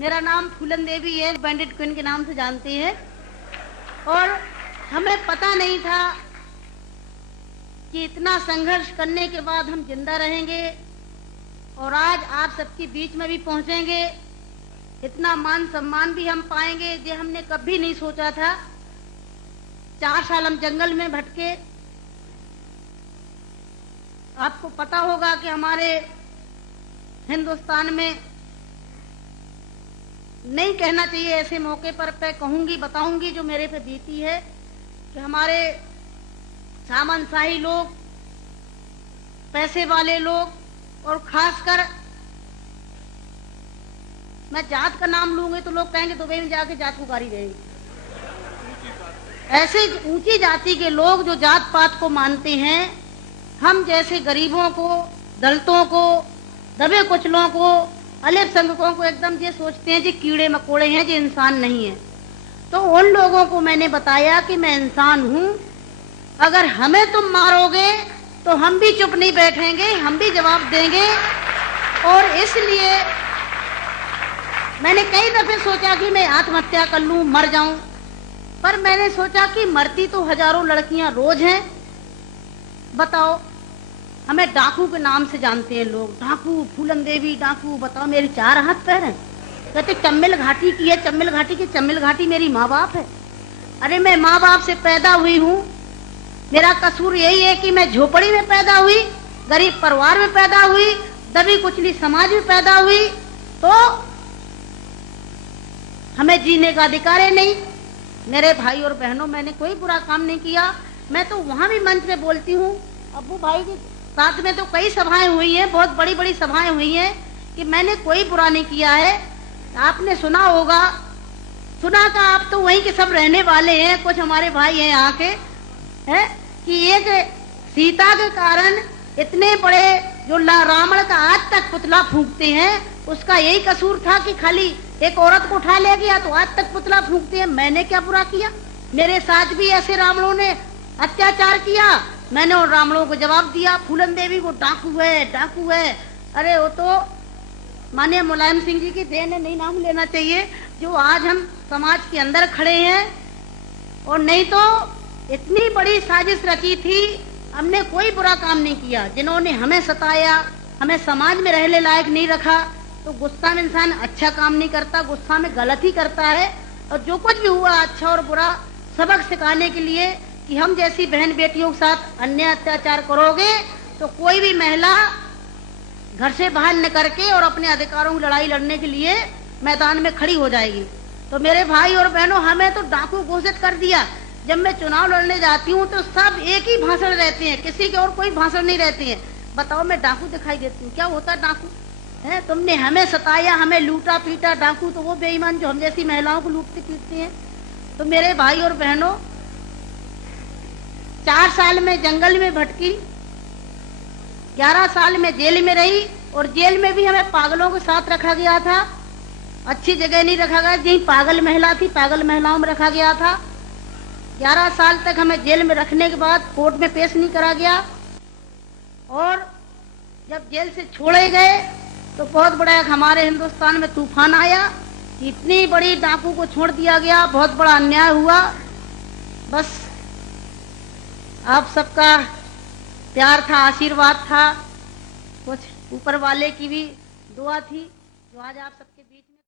मेरा नाम फूलन देवी है, बैंडिट क्वीन के नाम से जानते हैं। और हमें पता नहीं था कि इतना संघर्ष करने के बाद हम जिंदा रहेंगे और आज आप सबके बीच में भी पहुंचेंगे, इतना मान सम्मान भी हम पाएंगे, ये हमने कभी नहीं सोचा था। 4 साल हम जंगल में भटके। आपको पता होगा कि हमारे हिंदुस्तान में नहीं कहना चाहिए ऐसे मौके पर, मैं कहूंगी, बताऊंगी जो मेरे पे बीती है कि हमारे सामंतशाही लोग, पैसे वाले लोग और खासकर मैं जात का नाम लूंगी तो लोग कहेंगे दुबई में जाके जात पुकारी रहेगी। ऐसे ऊंची जाति के लोग जो जात पात को मानते हैं, हम जैसे गरीबों को, दलितों को, दबे कुचलों को, अल्पसंख्यकों को एकदम ये सोचते हैं जी कीड़े मकोड़े हैं, जी इंसान नहीं है। तो उन लोगों को मैंने बताया कि मैं इंसान हूं, अगर हमें तुम मारोगे तो हम भी चुप नहीं बैठेंगे, हम भी जवाब देंगे। और इसलिए मैंने कई दफे सोचा कि मैं आत्महत्या कर लूं, मर जाऊं, पर मैंने सोचा कि मरती तो हजारों लड़कियां रोज हैं। बताओ, हमें डाकू के नाम से जानते हैं लोग, डाकू, फूलन देवी डाकू। बताओ, मेरी 4 हाथ पैर हैं। कहते चम्मिल घाटी की है, चम्मिल घाटी की, चम्मिल घाटी मेरी माँ बाप है। अरे मैं माँ बाप से पैदा हुई हूँ, मेरा कसूर यही है कि मैं झोपड़ी में पैदा हुई, गरीब परिवार में पैदा हुई, दबी कुचली समाज में पैदा हुई, तो हमें जीने का अधिकार है नहीं। मेरे भाई और बहनों, मैंने कोई बुरा काम नहीं किया। मैं तो वहां भी मंच पे बोलती हूँ, अब्बू भाई के साथ में तो कई सभाएं हुई हैं, बहुत बड़ी बड़ी सभाएं हुई हैं, कि मैंने कोई बुरा नहीं किया है। आपने सुना होगा, सुना था, आप तो वहीं के सब रहने वाले हैं, कुछ हमारे भाई हैं यहाँ के, है कि एक सीता के कारण इतने बड़े जो रावण का आज तक पुतला फूंकते हैं, उसका यही कसूर था कि खाली एक औरत को उठा ले गया तो आज तक पुतला फूंकते हैं। मैंने क्या बुरा किया? मेरे साथ भी ऐसे रावणों ने अत्याचार किया, मैंने उन रावणों को जवाब दिया। फूलन देवी को डाकू है, डाकू है। अरे वो तो माननीय मुलायम सिंह जी की देन है, नहीं नाम लेना चाहिए, जो आज हम समाज के अंदर खड़े हैं। और नहीं तो इतनी बड़ी साजिश रची थी, हमने कोई बुरा काम नहीं किया। जिन्होंने हमें सताया, हमें समाज में रहने लायक नहीं रखा, तो गुस्सा में इंसान अच्छा काम नहीं करता, गुस्सा में गलत ही करता है। और जो कुछ भी हुआ, अच्छा और बुरा सबक सिखाने के लिए कि हम जैसी बहन बेटियों के साथ अन्याय अत्याचार करोगे तो कोई भी महिला घर से बाहर न करके और अपने अधिकारों की लड़ाई लड़ने के लिए मैदान में खड़ी हो जाएगी। तो मेरे भाई और बहनों, हमें तो डाकू घोषित कर दिया। जब मैं चुनाव लड़ने जाती हूँ तो सब एक ही भाषण रहते हैं, किसी के और कोई भाषण नहीं रहते हैं। बताओ, मैं डाकू दिखाई देती हूँ? क्या होता है डाकू? है, तुमने हमें सताया, हमें लूटा पीटा। डाकू तो वो बेईमान जो हम जैसी महिलाओं को लूटते पीटते हैं। तो मेरे भाई और बहनों, 4 साल में जंगल में भटकी, 11 साल में जेल में रही, और जेल में भी हमें पागलों के साथ रखा गया था। अच्छी जगह नहीं रखा गया, यही पागल महिला थी, पागल महिलाओं में रखा गया था। 11 साल तक हमें जेल में रखने के बाद कोर्ट में पेश नहीं करा गया। और जब जेल से छोड़े गए तो बहुत बड़ा हमारे हिंदुस्तान में तूफान आया, इतनी बड़ी डाकू को छोड़ दिया गया, बहुत बड़ा अन्याय हुआ। बस आप सबका प्यार था, आशीर्वाद था, कुछ ऊपर वाले की भी दुआ थी, जो आज आप सब